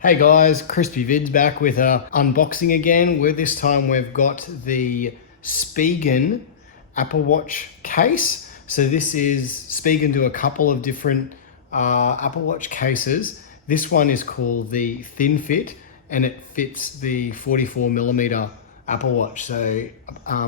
Hey guys, Crispy Vids back with a unboxing again. This time we've got the Spigen Apple Watch case. So this is Spigen do a couple of different Apple Watch cases. This one is called the Thin Fit and it fits the 44mm Apple Watch. So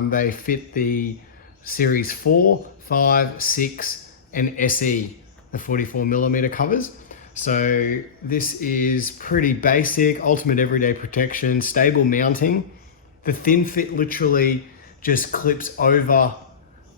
they fit the Series 4, 5, 6 and SE, the 44mm covers. So this is pretty basic, ultimate everyday protection, stable mounting. The Thin Fit literally just clips over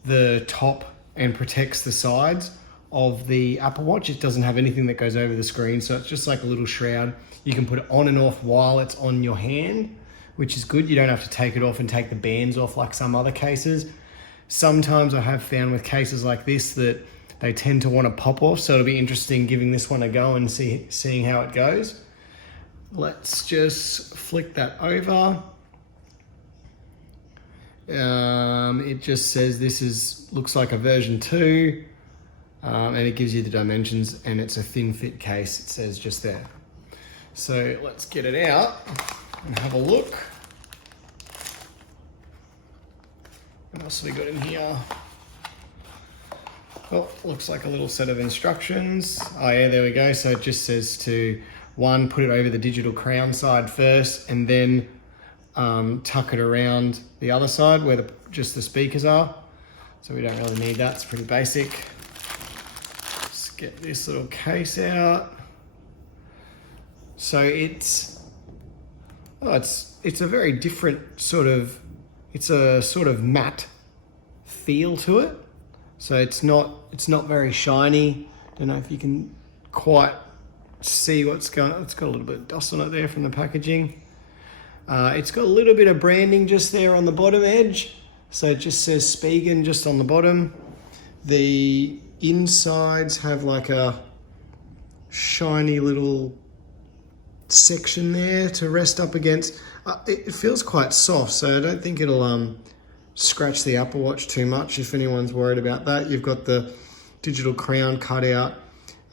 the top and protects the sides of the Apple Watch. It doesn't have anything that goes over the screen, so it's just like a little shroud. You can put it on and off while it's on your hand, which is good. You don't have to take it off and take the bands off like some other cases. Sometimes I have found with cases like this that they tend to want to pop off, so it'll be interesting giving this one a go and seeing how it goes. Let's just flick that over. It just says this looks like a version 2, and it gives you the dimensions, and it's a thin fit case, it says just there. So let's get it out and have a look. What else have we got in here? Oh, looks like a little set of instructions. Oh yeah, there we go. So it just says to put it over the digital crown side first, and then tuck it around the other side where just the speakers are. So we don't really need that, it's pretty basic. Let's get this little case out. So it's a very different sort of, it's a sort of matte feel to it. So it's not very shiny. Don't know if you can quite see what's going on. It's got a little bit of dust on it there from the packaging. It's got a little bit of branding just there on the bottom edge. So it just says Spigen just on the bottom. The insides have like a shiny little section there to rest up against. It feels quite soft, so I don't think it'll scratch the Apple Watch too much if anyone's worried about that. You've got the digital crown cut out,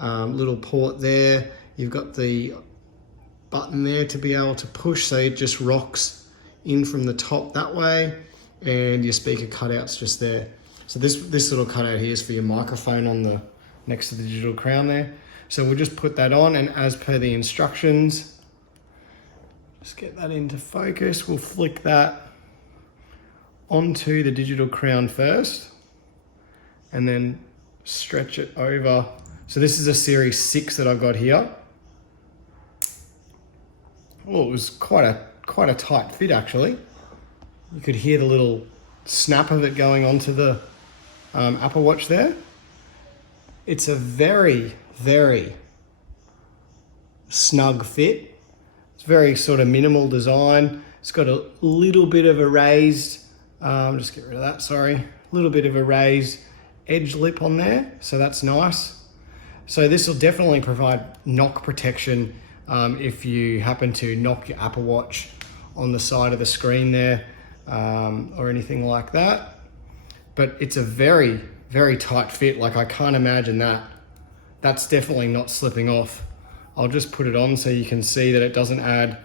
little port there. You've got the button there to be able to push, so it just rocks in from the top that way, and your speaker cutout's just there. So this little cutout here is for your microphone on the next to the digital crown there. So we'll just put that on, and as per the instructions, just get that into focus. We'll flick that onto the digital crown first and then stretch it over. So this is a Series 6 that I've got here. Oh, it was quite a tight fit actually. You could hear the little snap of it going onto the Apple Watch there. It's a very, very snug fit. It's very sort of minimal design. It's got a little bit of a raised, just get rid of that, sorry. A little bit of a raised edge lip on there, so that's nice. So this will definitely provide knock protection if you happen to knock your Apple Watch on the side of the screen there or anything like that. But it's a very, very tight fit. Like I can't imagine that. That's definitely not slipping off. I'll just put it on so you can see that it doesn't add,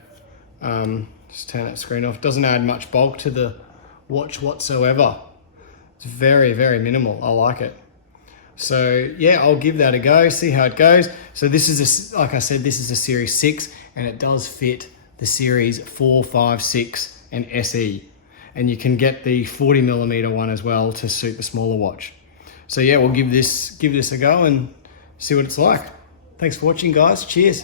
just turn that screen off, doesn't add much bulk to the watch whatsoever. It's very, very minimal. I like it. So yeah, I'll give that a go, see how it goes. So this is, like I said, this is a Series 6 and it does fit the Series 4, 5, 6 and SE. And you can get the 40mm one as well to suit the smaller watch. So yeah, we'll give this a go and see what it's like. Thanks for watching, guys. Cheers.